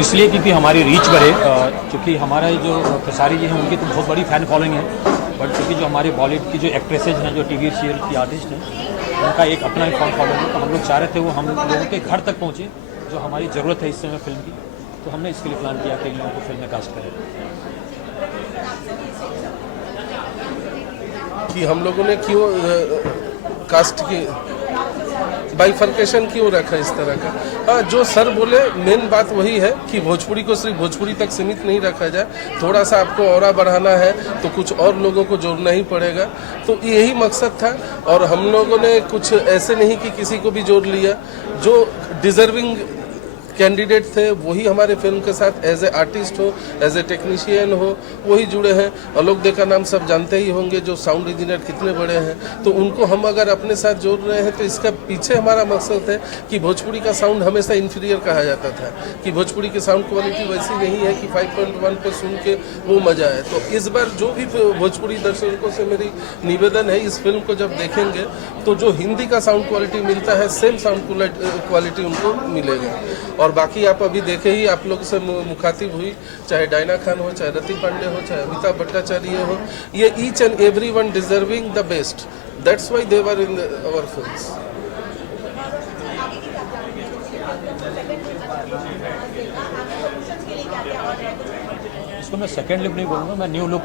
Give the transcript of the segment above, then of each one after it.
इसलिए क्योंकि हमारी रीच बढ़े, क्योंकि हमारा जो खेसारी जी हैं उनकी तो बहुत बड़ी फ़ैन फॉलोइंग है, बट क्योंकि जो हमारे बॉलीवुड की जो एक्ट्रेसेज हैं, जो टीवी सीरियल की आर्टिस्ट हैं, उनका एक अपना ही फॉर्म फॉलोइंग है। तो हम लोग चाह रहे थे वो हम लोगों के घर तक पहुँचे, जो हमारी ज़रूरत है इस समय फिल्म की। तो हमने इसके लिए प्लान किया कि इन लोगों को फिल्म में कास्ट करें। कि हम लोगों ने क्यों कास्ट की बाइफर्केशन क्यों रखा इस तरह का। हाँ, जो सर बोले मेन बात वही है कि भोजपुरी को सिर्फ भोजपुरी तक सीमित नहीं रखा जाए, थोड़ा सा आपको और बढ़ाना है तो कुछ और लोगों को जोड़ना ही पड़ेगा। तो यही मकसद था, और हम लोगों ने कुछ ऐसे नहीं कि किसी को भी जोड़ लिया। जो डिजर्विंग कैंडिडेट थे वही हमारे फिल्म के साथ एज ए आर्टिस्ट हो, एज ए टेक्नीशियन हो, वही जुड़े हैं। आलोक दे का नाम सब जानते ही होंगे, जो साउंड इंजीनियर कितने बड़े हैं। तो उनको हम अगर अपने साथ जोड़ रहे हैं तो इसका पीछे हमारा मकसद है कि भोजपुरी का साउंड हमेशा इन्फीरियर कहा जाता था, कि भोजपुरी की साउंड क्वालिटी वैसी नहीं है कि 5.1 पे सुन के वो मजा आए। तो इस बार जो भी भोजपुरी दर्शकों से मेरी निवेदन है, इस फिल्म को जब देखेंगे तो जो हिंदी का साउंड क्वालिटी मिलता है सेम साउंड क्वालिटी उनको मिलेगा। और बाकी आप अभी देखे ही, आप लोग से मुखातिब हुई, चाहे डायना खान हो, चाहे रति पांडे हो, चाहे अमिताभ भट्टाचार्य हो, ये each and every one deserving the best. That's why they were in our films. इसको मैं सेकेंड लुक नहीं बोलूँगा, मैं न्यू लुक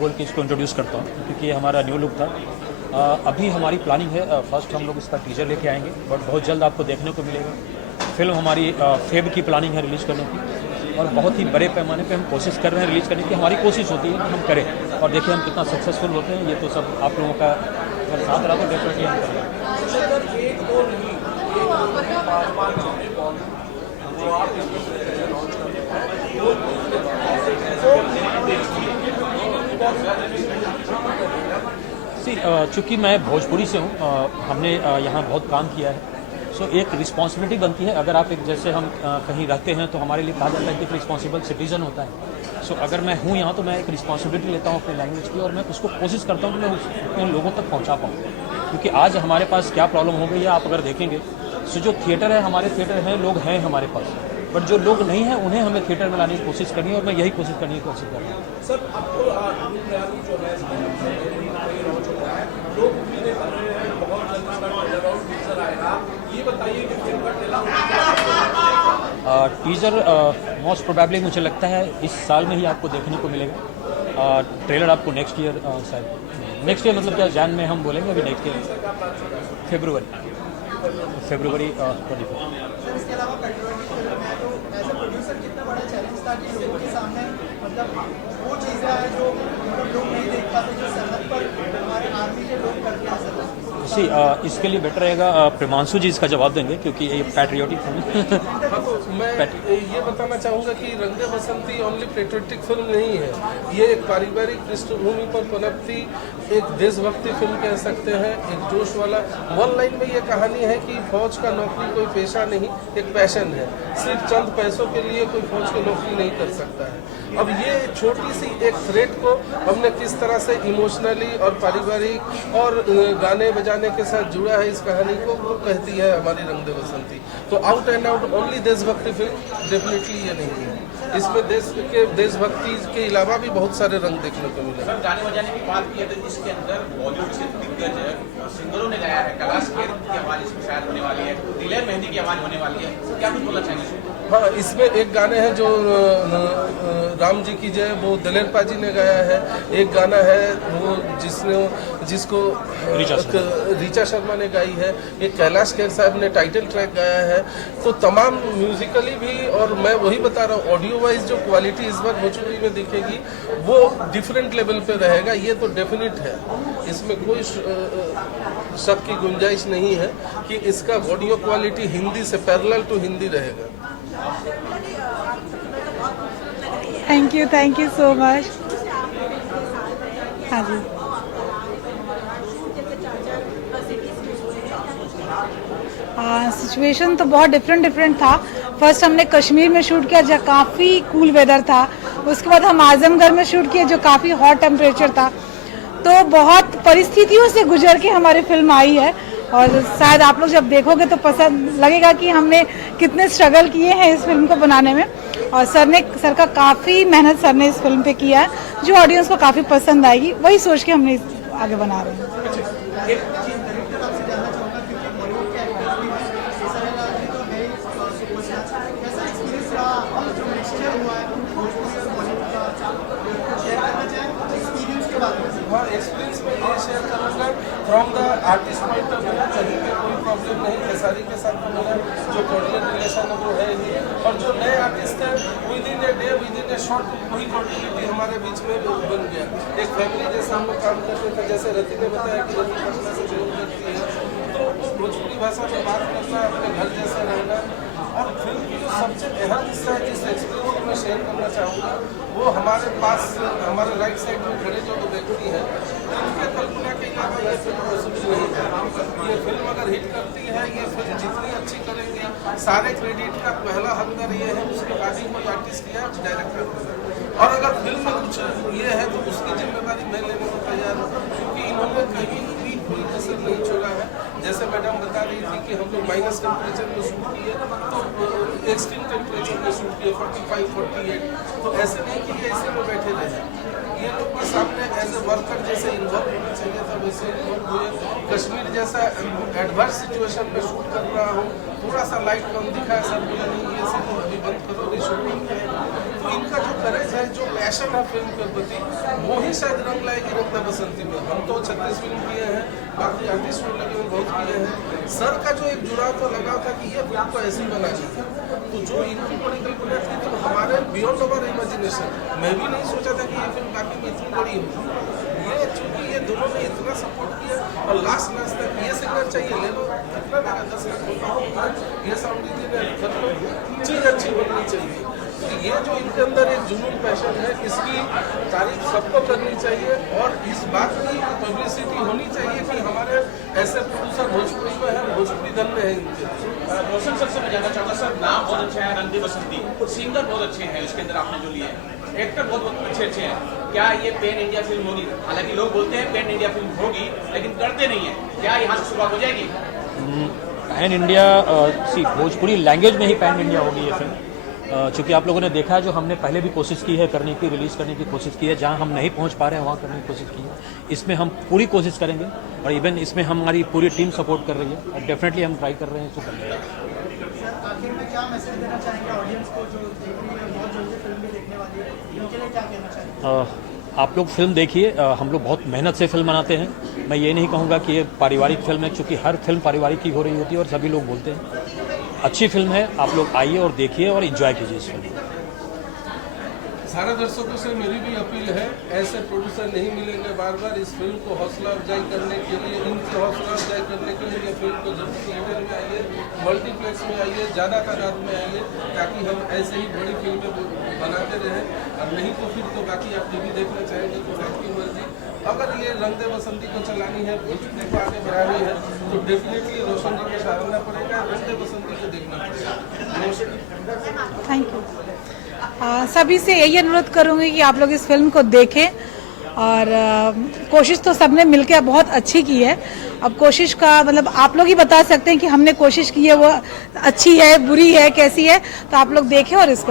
बोल के इसको इंट्रोड्यूस करता हूँ, क्योंकि ये हमारा न्यू लुक था। अभी हमारी प्लानिंग है, फर्स्ट हम लोग इसका टीजर लेके आएंगे, बट बहुत जल्द आपको देखने को मिलेगा। फिल्म हमारी फेब की प्लानिंग है रिलीज़ करने की, और बहुत ही बड़े पैमाने पे हम कोशिश कर रहे हैं रिलीज़ करने की। हमारी कोशिश होती है कि हम करें, और देखिए हम कितना सक्सेसफुल होते हैं। ये तो सब आप लोगों का अगर साथ रहा तो डेफिनेटली हम करेंगे। चूँकि मैं भोजपुरी से हूँ, हमने यहाँ बहुत काम किया है, सो एक रिस्पॉन्सिबिलिटी बनती है। अगर आप एक जैसे हम कहीं रहते हैं तो हमारे लिए कहा जाता है कि एक रिस्पॉन्सिबल सिटीजन होता है। सो अगर मैं हूँ यहाँ तो मैं एक रिस्पॉन्सिबिलिटी लेता हूँ अपने लैंग्वेज की, और मैं उसको कोशिश करता हूँ कि मैं उन लोगों तक पहुँचा पाऊँ। क्योंकि आज हमारे पास क्या प्रॉब्लम हो गई है आप अगर देखेंगे, सो जो थिएटर है, हमारे थिएटर हैं, लोग हैं हमारे पास, बट जो लोग नहीं हैं उन्हें हमें थिएटर में लाने की कोशिश करनी है, और मैं यही कोशिश करने की कोशिश कर रहा हूँ। सर, आपको जो है लोग उम्मीदें कर रहे हैं बहुत जल्द टीजर आएगा, ये बताइए कि फिल्म का टीजर मोस्ट प्रोबेबली मुझे लगता है इस साल में ही आपको देखने को मिलेगा। ट्रेलर आपको नेक्स्ट ईयर, शायद नेक्स्ट ईयर मतलब क्या, जैन में हम बोलेंगे, अभी नेक्स्ट ईयर फेब्रुवरी 24। इसके अलावा पेट्रोलियम फिल्म है, तो एज ए प्रोड्यूसर कितना बड़ा चैलेंज था कि लोगों के सामने मतलब वो चीज़ें हैं जो मतलब लोग नहीं देख पाते, जो सरहद पर हमारे आर्मी के लोग करके आ सकते। इसके लिए बेटर रहेगा प्रेमांशु जी इसका जवाब देंगे, क्योंकि ये पैट्रियोटिक फिल्म। हाँ, तो मैं ये बताना चाहूँगा कि रंग दे बसंती ओनली पेट्रियोटिक फिल्म नहीं है, ये एक पारिवारिक पृष्ठभूमि पर पनपती एक देशभक्ति फिल्म कह सकते हैं, एक जोश वाला। वन लाइन में ये कहानी है कि फौज का नौकरी कोई पेशा नहीं, एक पैशन है। सिर्फ चंद पैसों के लिए कोई फौज की नौकरी नहीं कर सकता है। अब ये छोटी सी एक थ्रेट को हमने किस तरह से इमोशनली और पारिवारिक और गाने बजाने के साथ जुड़ा है इस कहानी को, वो कहती है हमारी रंग दे बसंती। तो आउट एंड आउट ओनली देशभक्ति फिल्म डेफिनेटली ये नहीं है। इसमें देशभक्ति के अलावा भी बहुत सारे रंग देखने को मिले। सर, गाने बजाने की बात की है तो इसके अंदर बॉलीवुड से दिग्गज सिंगरों ने गाया है, कैलाश खेर की आवाज़ इसमें शायद होने वाली है, दिलेर मेहंदी की आवाज़ होने वाली है, क्या कुछ बोलना चाहेंगे? हाँ, इसमें एक गाने हैं जो राम जी की जय, वो दिलेर पाजी ने गाया है। एक गाना है वो जिसको रीचा शर्मा ने गाई है। एक कैलाश खेर साहब ने टाइटल ट्रैक गाया है। तो तमाम म्यूजिकली भी, और मैं वही बता रहा हूँ, ऑडियो वाइज जो क्वालिटी इस बार भोजपुरी में दिखेगी वो डिफरेंट लेवल पे रहेगा, ये तो डेफिनेट है। इसमें कोई शक की गुंजाइश नहीं है कि इसका ऑडियो क्वालिटी हिंदी से पैरेलल टू हिंदी रहेगा। Thank you so much. हाँ जी, सिचुएशन तो बहुत डिफरेंट था। फर्स्ट हमने कश्मीर में शूट किया जहाँ काफ़ी कूल वेदर था, उसके बाद हम आजमगढ़ में शूट किए जो काफ़ी हॉट टेम्परेचर था। तो बहुत परिस्थितियों से गुजर के हमारी फिल्म आई है, और शायद आप लोग जब देखोगे तो पसंद लगेगा कि हमने कितने स्ट्रगल किए हैं इस फिल्म को बनाने में। और सर का काफ़ी मेहनत सर ने इस फिल्म पे किया है, जो ऑडियंस को काफ़ी पसंद आएगी, वही सोच के हमने आगे बना रहे हैं। डायरेक्टर आपसे जानना चाहूँगा क्योंकि बॉलीवुड के एक्टर्स भी हैं, केसरीलाल जी तो है ही सुपरस्टार, कैसा एक्सपीरियंस रहा और जो मिक्सचर हुआ है भोजपुरी और बॉलीवुड का, शेयर करना चाहें एक्सपीरियंस के बारे में? हाँ, एक्सपीरियंस में ये शेयर करूँगा from the artist point of view, कहीं पे कोई प्रॉब्लम नहीं। खेसारी के साथ तो मेरा जो कोऑर्डिनेट रिलेशन है वो है ही, और जो नए आर्टिस्ट हैं with in a day with in A short वही कॉन्टिन्यूटी हमारे बीच में बन गया। एक फैमिली जैसा हम लोग काम करते थे, जैसे रति ने बताया कि रति पटना से बिलोंग करती है, तो वो भोजपुरी भाषा में बात करना, अपने घर जैसा रहना। और फिल्म की जो सबसे अहम हिस्सा है जिस एक्सपीरियंस को मैं शेयर करना चाहूँगा, वो हमारे पास हमारे राइट साइड में खड़े जो व्यक्ति हैं, उनके कल्पना के अलावा ये फिल्म पॉसिबल नहीं है। ये फिल्म अगर हिट करती है, ये फिल्म जितनी अच्छी करेंगे, सारे क्रेडिट का पहला हकदार ये है, उसके बाद ही कोई आर्टिस्ट या डायरेक्टर। और अगर फिल्म में कुछ ये है तो उसकी जिम्मेदारी मैं लेने को तैयार हूँ, क्योंकि इन्होंने कहीं भी कोई कसर नहीं छोड़ा है। जैसे मैडम बता रही थी कि हम लोग माइनस टेम्परेचर में शूट किए, तो एक्सट्रीम टेम्परेचर में शूट किए 45, 48, तो ऐसे नहीं कि ये ऐसे में बैठे रहे। ये लोग के सामने एज ए वर्कर जैसे इन्वॉल्व होना चाहिए था, वैसे इन्वॉल्व हुए। कश्मीर जैसा एडवर्स सिचुएशन में शूट कर रहा हूँ, थोड़ा सा लाइट कम दिखा है, सब बोला नहीं ये सब अभी बंद करो, रिशूटिंग है। तो इनका जो करेज है, जो पैशन है फिल्म के प्रति, वो ही शायद रंग लाएगी रंग दे बसंती में। हम तो 36 फिल्म किए हैं, बाकी आर्टिस्ट फिल्म लगे हुए बहुत किए हैं। सर का जो एक जुड़ाव तो लगा था कि ये फिल्म को ऐसी बनानी है, तो जो इनकी परिकल्पना थी तो हमारे बियॉन्ड अवर इमेजिनेशन, मैं भी नहीं सोचा था कि ये फिल्म काफी इतनी बड़ी होगी। ये चूंकि ये दोनों ने इतना सपोर्ट किया और लास्ट तक ये सिंगर चाहिए ले लो, कितना लगा 10 लाख, ये साउंड इंजीनियर, चीज अच्छी बननी चाहिए। तो ये जो इनके अंदर एक जुनून पैशन है, इसकी तारीफ सबको करनी चाहिए और इस बात की पब्लिसिटी होनी चाहिए कि हमारे ऐसे प्रोड्यूसर भोजपुरी में है, भोजपुरी दल में है इनके। रोशन सर से मैं जानना चाहूँगा, सर नाम बहुत अच्छा है रंग दे बसंती, सिंगर बहुत अच्छे हैं इसके अंदर आपने जो लिए हैं, एक्टर बहुत अच्छे हैं। क्या ये पैन इंडिया फिल्म होगी? हालांकि लोग बोलते हैं पैन इंडिया फिल्म होगी, लेकिन करते नहीं है। क्या यहाँ से शुरुआत हो जाएगी? पैन इंडिया भोजपुरी लैंग्वेज में ही पैन इंडिया होगी ये फिल्म। चूँकि आप लोगों ने देखा है, जो हमने पहले भी कोशिश की है करने की, रिलीज़ करने की कोशिश की है, जहाँ हम नहीं पहुँच पा रहे हैं वहाँ करने की कोशिश की है। इसमें हम पूरी कोशिश करेंगे और इवन इसमें हमारी पूरी टीम सपोर्ट कर रही है और डेफिनेटली हम ट्राई कर रहे हैं इसको करने का। सर आखिर में क्या मैसेज देना चाहेंगे ऑडियंस को जो देख रही है, बहुत जल्दी फिल्म भी देखने वाली है, इनके लिए क्या कहना चाहेंगे? आप लोग फिल्म देखिए, हम लोग बहुत मेहनत से फिल्म बनाते हैं। मैं ये नहीं कहूँगा कि ये पारिवारिक फिल्म है, क्योंकि हर फिल्म पारिवारिक की हो रही होती है और सभी लोग बोलते हैं। अच्छी फिल्म है, आप लोग आइए और देखिए और एंजॉय कीजिए इस फिल्म को। सारे दर्शकों से मेरी भी अपील है, ऐसे प्रोड्यूसर नहीं मिलेंगे बार बार। इस फिल्म को हौसला अफजाई करने के लिए, इनकी हौसला अफजाई करने के लिए ये फिल्म को जल्दी थिएटर में आइए, मल्टीप्लेक्स में आइए, ज़्यादा तादाद में आइए, ताकि हम ऐसे ही बड़ी फिल्में बनाते रहें। और नहीं तो फिर तो बाकी आप टीवी देखना चाहेंगे तो आपकी मर्जी। अगर ये रंग दे बसंती को चलानी है, भोजपुरी को आगे बढ़ानी है, तो डेफिनेटली रोशन जी को सराहना पड़ेगा, रंग दे बसंती को देखना पड़ेगा। Thank you. सभी से यही अनुरोध करूंगी कि आप लोग इस फिल्म को देखें और कोशिश तो सबने मिलकर बहुत अच्छी की है। अब कोशिश का मतलब आप लोग ही बता सकते हैं कि हमने कोशिश की है वो अच्छी है, बुरी है, कैसी है, तो आप लोग देखें और इसको